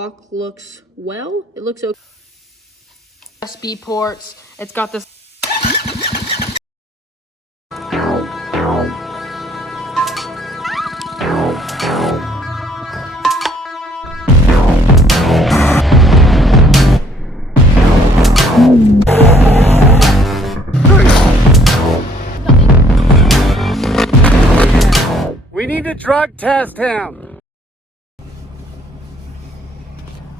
Looks well. It looks okay. USB ports. It's got this. We need to drug test him.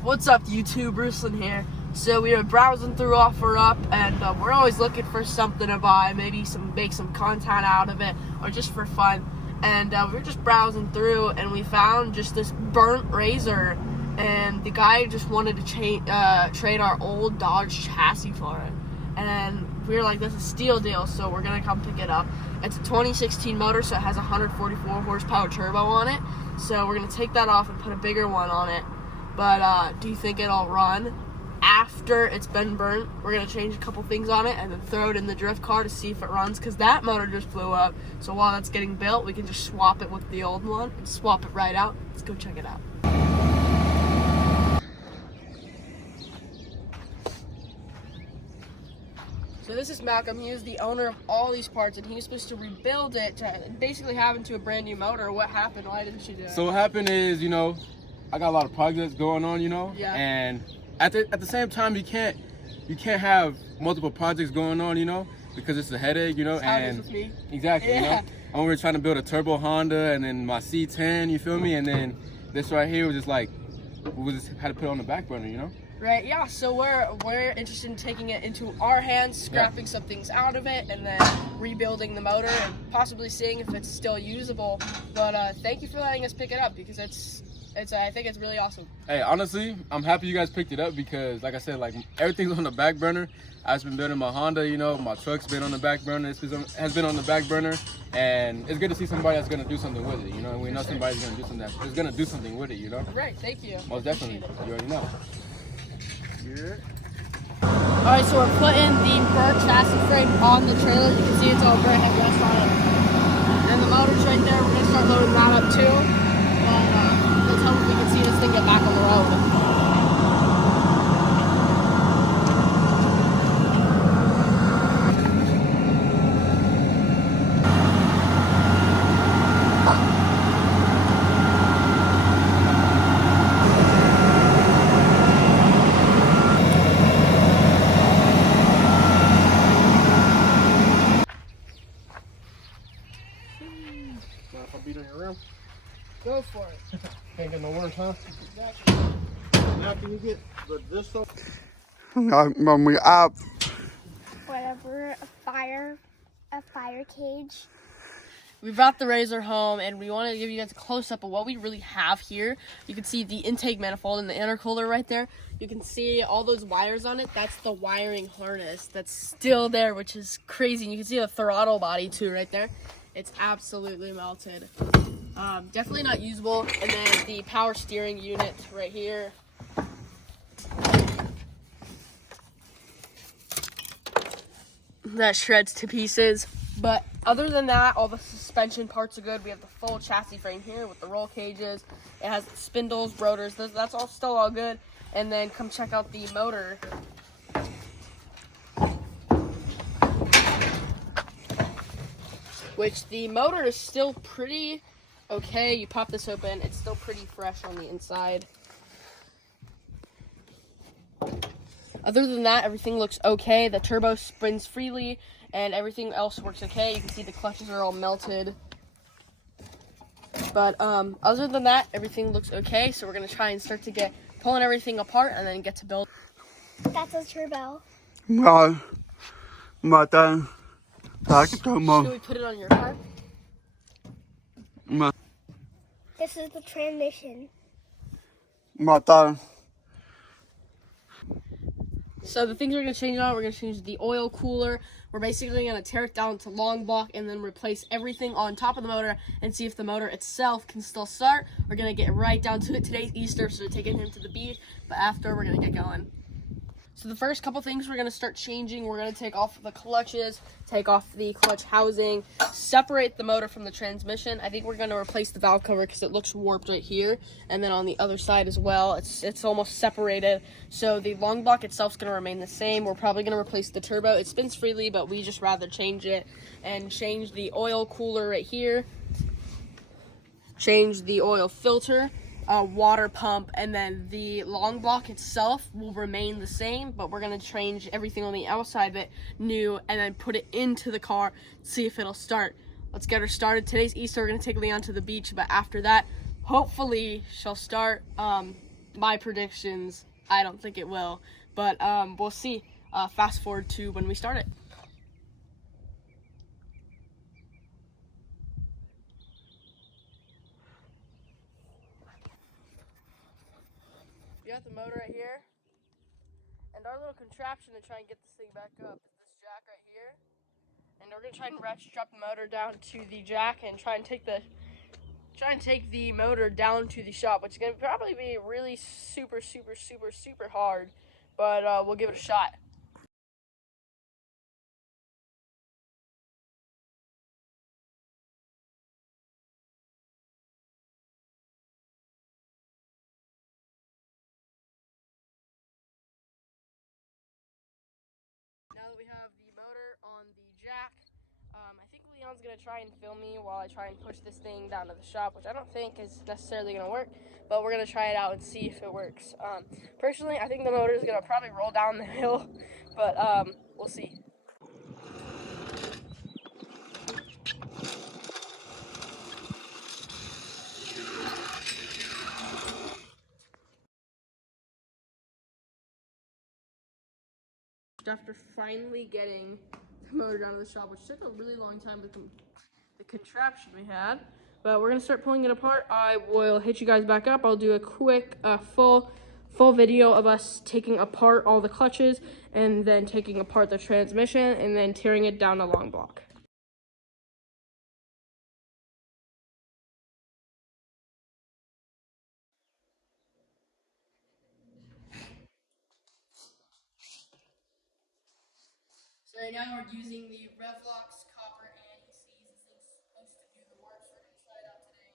What's up, YouTube? Ruslan here. So we are browsing through OfferUp, and we're always looking for something to buy, maybe make some content out of it, or just for fun. And we're just browsing through, and we found just this burnt razor, and the guy just wanted to trade our old Dodge chassis for it. And we were like, "That's a steal deal," so we're gonna come pick it up. It's a 2016 motor, so it has a 144 horsepower turbo on it. So we're gonna take that off and put a bigger one on it. But do you think it'll run? After it's been burnt, we're gonna change a couple things on it and then throw it in the drift car to see if it runs, because that motor just blew up. So while that's getting built, we can just swap it with the old one and swap it right out. Let's go check it out. So this is Malcolm. He is the owner of all these parts, and he was supposed to rebuild it to basically have into a brand new motor. What happened? Why didn't you do it? So what happened is, I got a lot of projects going on, Yeah. and at the same time, you can't have multiple projects going on, because it's a headache, That's how it is with me. Exactly, Yeah. I'm over trying to build a turbo Honda, and then my C10, you feel me, and then this right here was just like, we just had to put it on the back burner, Right, yeah, so we're interested in taking it into our hands, scrapping some things out of it, and then rebuilding the motor and possibly seeing if it's still usable. But thank you for letting us pick it up, because I think it's really awesome. Hey, honestly, I'm happy you guys picked it up, because like I said, like everything's on the back burner. I've been building my Honda, my truck's been on the back burner, has been on the back burner, and it's good to see somebody that's gonna do something with it, We know somebody's gonna do something that's gonna do something with it, Right, thank you. Most definitely, you already know. Alright, so we're putting the burnt chassis frame on the trailer. You can see it's all very heavy rust on it. And the motor's right there. We're going to start loading that up too. But let's hope we can see this thing get back on the road. If I beat on your rim, Go for it. can't get no worse, huh? Exactly. Now can you get this stuff? When we up. Whatever, a fire cage. We brought the razor home, and we wanted to give you guys a close-up of what we really have here. You can see the intake manifold and the intercooler right there. You can see all those wires on it. That's the wiring harness that's still there, which is crazy. And you can see the throttle body too right there. It's absolutely melted. Definitely not usable. And then the power steering unit right here. That shreds to pieces. But other than that, all the suspension parts are good. We have the full chassis frame here with the roll cages. It has spindles, rotors. That's all still all good. And then come check out the motor. Which the motor is still pretty okay. You pop this open, it's still pretty fresh on the inside. Other than that, everything looks okay. The turbo spins freely, and everything else works okay. You can see the clutches are all melted. But other than that, everything looks okay. So we're gonna try and start to get pulling everything apart and then get to build. That's a turbo. Rồi. Mà ta cái turbo. Should we put it on your car? Mà This is the transmission. ta. So the things we're going to change on, we're going to change the oil cooler. We're basically going to tear it down to long block and then replace everything on top of the motor and see if the motor itself can still start. We're going to get right down to it. Today's Easter, so we're taking him to the beach, but after we're going to get going. So the first couple things we're gonna start changing, we're gonna take off the clutches, take off the clutch housing, separate the motor from the transmission. I think we're gonna replace the valve cover because it looks warped right here, and then on the other side as well, it's almost separated. So the long block itself is gonna remain the same. We're probably gonna replace the turbo. It spins freely, but we just rather change it, and change the oil cooler right here, change the oil filter, water pump, and then the long block itself will remain the same, but we're gonna change everything on the outside of it new and then put it into the car, see if it'll start. Let's get her started. Today's Easter, we're gonna take Leon to the beach, but after that, hopefully she'll start. My predictions, I don't think it will, but we'll see. Fast forward to when we start it. We got the motor right here, and our little contraption to try and get this thing back up is this jack right here. And we're gonna try and strap the motor down to the jack and try and take the motor down to the shop, which is gonna probably be really super hard, but we'll give it a shot. Now that we have the motor on the jack, I think Leon's gonna try and film me while I try and push this thing down to the shop, which I don't think is necessarily gonna work, but we're gonna try it out and see if it works. Personally, I think the motor is gonna probably roll down the hill, but we'll see. After finally getting the motor down to the shop, which took a really long time with the contraption we had, but we're gonna start pulling it apart. I will hit you guys back up. I'll do a quick full video of us taking apart all the clutches and then taking apart the transmission and then tearing it down a long block. So right now we're using the Revlox copper anti-seize. This thing's supposed to do the work, so we're gonna try it out today.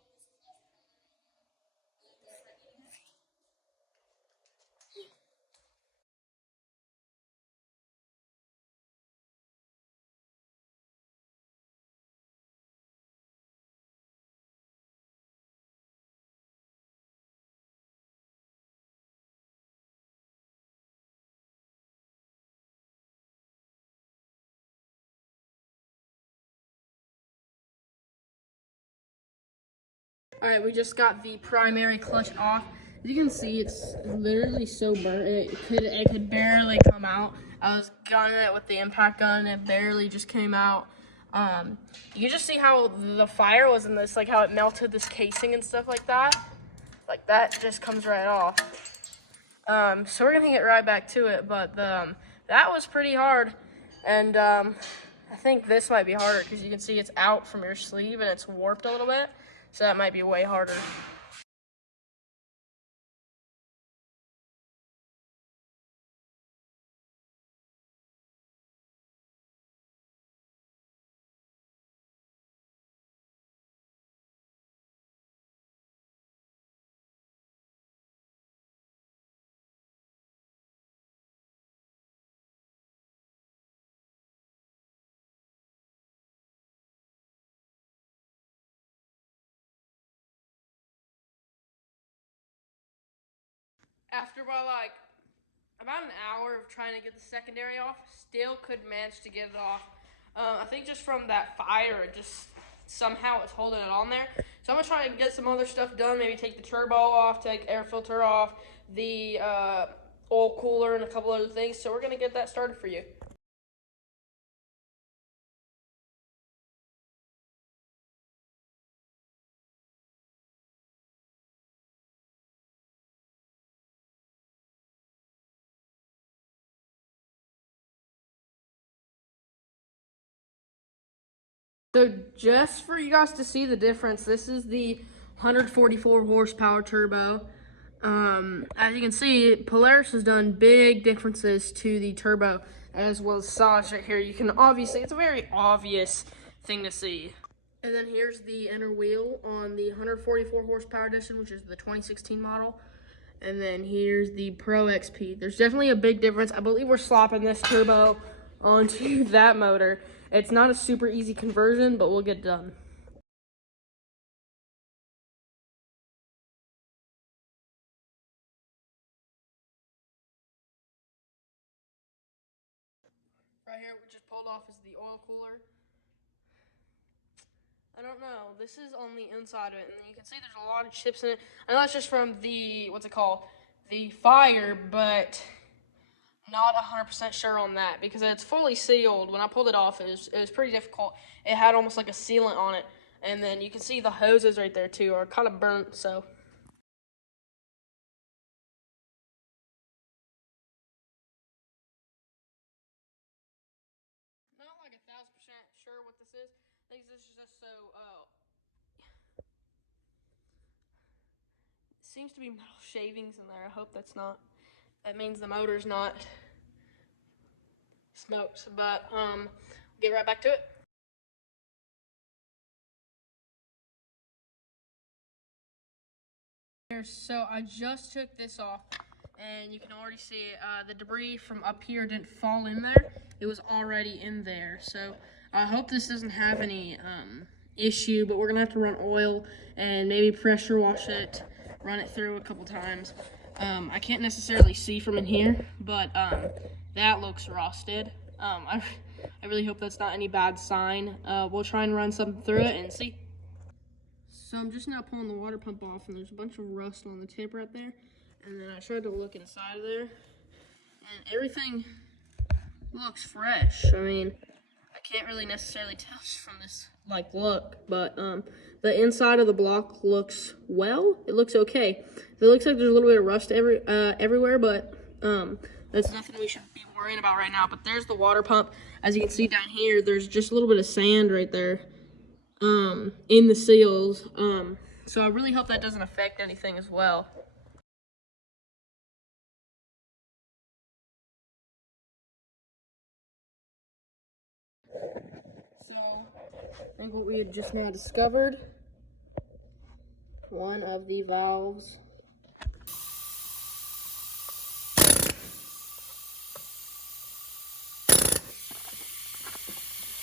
All right, we just got the primary clutch off. As you can see, it's literally so burnt. It could barely come out. I was gunning it with the impact gun, and it barely just came out. You can just see how the fire was in this, like how it melted this casing and stuff like that. Like that just comes right off. So we're gonna get right back to it, but that was pretty hard. And I think this might be harder because you can see it's out from your sleeve and it's warped a little bit. So that might be way harder. After about an hour of trying to get the secondary off, still couldn't manage to get it off. I think just from that fire, it just somehow it's holding it on there. So I'm gonna try and get some other stuff done. Maybe take the turbo off, take air filter off, the oil cooler, and a couple other things. So we're gonna get that started for you. So just for you guys to see the difference, this is the 144 horsepower turbo. As you can see, Polaris has done big differences to the turbo as well as Saj right here. You can obviously, it's a very obvious thing to see. And then here's the inner wheel on the 144 horsepower edition, which is the 2016 model. And then here's the Pro XP. There's definitely a big difference. I believe we're swapping this turbo onto that motor. It's not a super easy conversion, but we'll get done. Right here, we just pulled off is the oil cooler. I don't know. This is on the inside of it, and you can see there's a lot of chips in it. I know that's just from the, what's it called? The fire, but not 100% sure on that because it's fully sealed. When I pulled it off, it was pretty difficult. It had almost like a sealant on it, and then you can see the hoses right there too are kind of burnt, so. Not like 1,000% sure what this is. I think this is just so, seems to be metal shavings in there. I hope that's not, that means the motor's not smoked, but we'll get right back to it. So I just took this off, and you can already see the debris from up here didn't fall in there. It was already in there, so I hope this doesn't have any issue, but we're gonna have to run oil and maybe pressure wash it, run it through a couple times. I can't necessarily see from in here, but that looks rusted. I really hope that's not any bad sign. We'll try and run something through it and see. So I'm just now pulling the water pump off, and there's a bunch of rust on the tip right there. And then I tried to look inside of there, and everything looks fresh. I mean, I can't really necessarily tell from this like look, but the inside of the block looks well. It looks okay. It looks like there's a little bit of rust everywhere, but that's nothing we should be worrying about right now. But there's the water pump. As you can see down here, there's just a little bit of sand right there in the seals. So I really hope that doesn't affect anything as well. So I think what we had just now discovered, one of the valves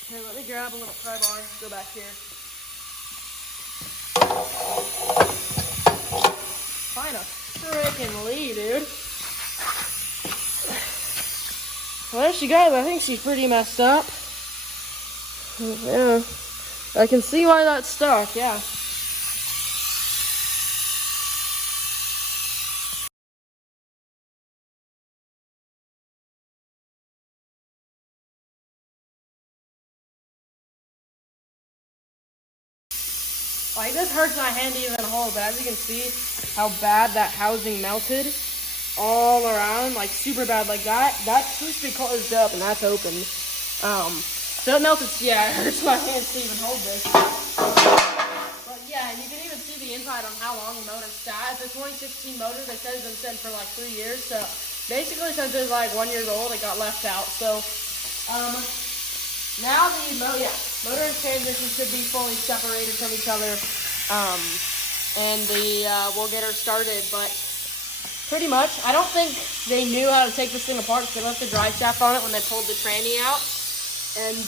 here, let me grab a little pry bar, go back here. Find a freaking Lee, dude. Well, there she goes. I think she's pretty messed up. Yeah, I can see why that's stuck, yeah. Like, this hurts my hand to even hold, but as you can see how bad that housing melted all around, like super bad. Like that's supposed to be closed up and that's open. So it melted, yeah, it hurts my hands to even hold this. But yeah, and you can even see the inside on how long the motor sat. It's a 2016 motor. They said it's been sitting for like 3 years. So basically since it was like 1 year old, it got left out. So now the motor and transmission should be fully separated from each other. And we'll get her started, but pretty much, I don't think they knew how to take this thing apart because they left the drive shaft on it when they pulled the tranny out. And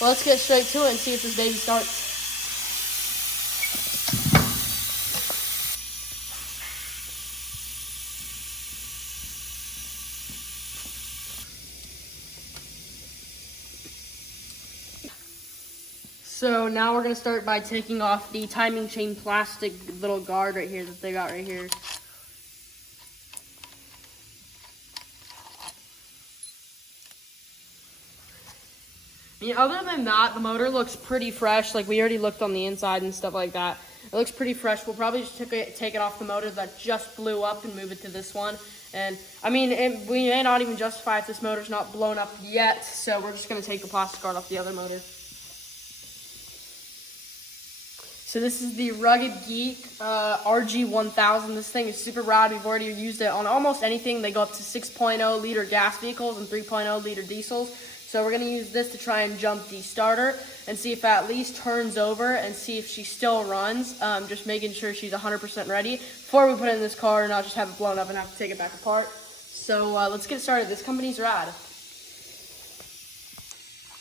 well, let's get straight to it and see if this baby starts. So now we're gonna start by taking off the timing chain plastic little guard right here that they got right here. I mean, other than that, the motor looks pretty fresh. Like, we already looked on the inside and stuff like that. It looks pretty fresh. We'll probably just take it off the motor that just blew up and move it to this one. And, I mean, we may not even justify if this motor's not blown up yet. So we're just going to take the plastic guard off the other motor. So this is the Rugged Geek RG1000. This thing is super rad. We've already used it on almost anything. They go up to 6.0 liter gas vehicles and 3.0 liter diesels. So we're gonna use this to try and jump the starter and see if it at least turns over and see if she still runs. Just making sure she's 100% ready before we put it in this car and not just have it blown up and have to take it back apart. So let's get started. This company's rad.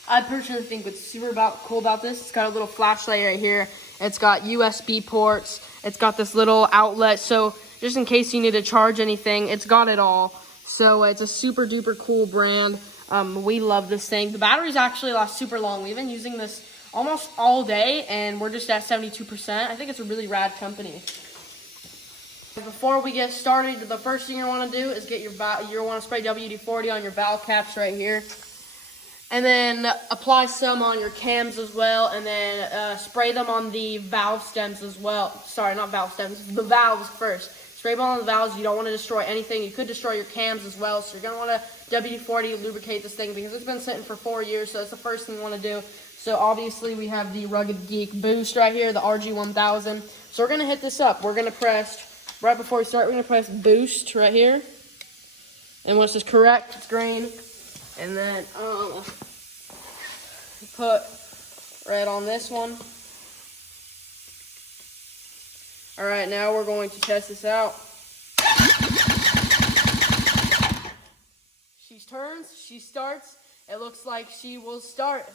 I personally think what's super cool about this, it's got a little flashlight right here. It's got USB ports. It's got this little outlet. So just in case you need to charge anything, it's got it all. So it's a super duper cool brand. We love this thing. The batteries actually last super long. We've been using this almost all day and we're just at 72%. I think it's a really rad company. Before we get started, the first thing you want to do is get you want to spray WD-40 on your valve caps right here. And then apply some on your cams as well, and then spray them on the valve stems as well. Sorry, not valve stems, the valves first. Spray them on the valves. You don't want to destroy anything. You could destroy your cams as well, so you're going to want to WD-40 lubricate this thing because it's been sitting for 4 years, so that's the first thing you want to do. So obviously we have the Rugged Geek Boost right here, the RG1000. So we're going to hit this up. We're going to press, right before we start, we're going to press Boost right here. And once it's correct, it's green. And then put red on this one. All right, now we're going to test this out. She turns, she starts. It looks like she will start.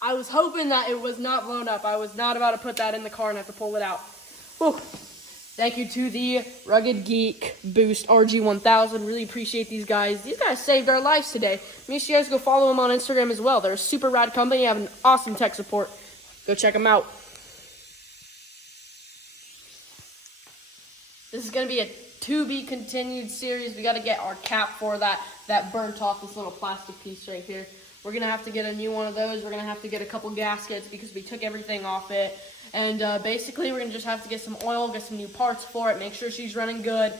I was hoping that it was not blown up. I was not about to put that in the car and have to pull it out. Whew. Thank you to the Rugged Geek Boost RG1000. Really appreciate these guys. These guys saved our lives today. Make sure you guys go follow them on Instagram as well. They're a super rad company. They have an awesome tech support. Go check them out. This is going to be a to-be-continued series. We got to get our cap for that burnt off this little plastic piece right here. We're going to have to get a new one of those. We're going to have to get a couple gaskets because we took everything off it. And basically, we're going to just have to get some oil, get some new parts for it, make sure she's running good,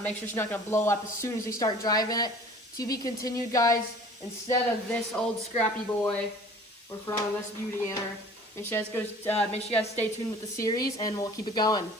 make sure she's not going to blow up as soon as we start driving it. To be continued, guys. Instead of this old scrappy boy, we're throwing this beauty in her. Make sure you guys stay tuned with the series, and we'll keep it going.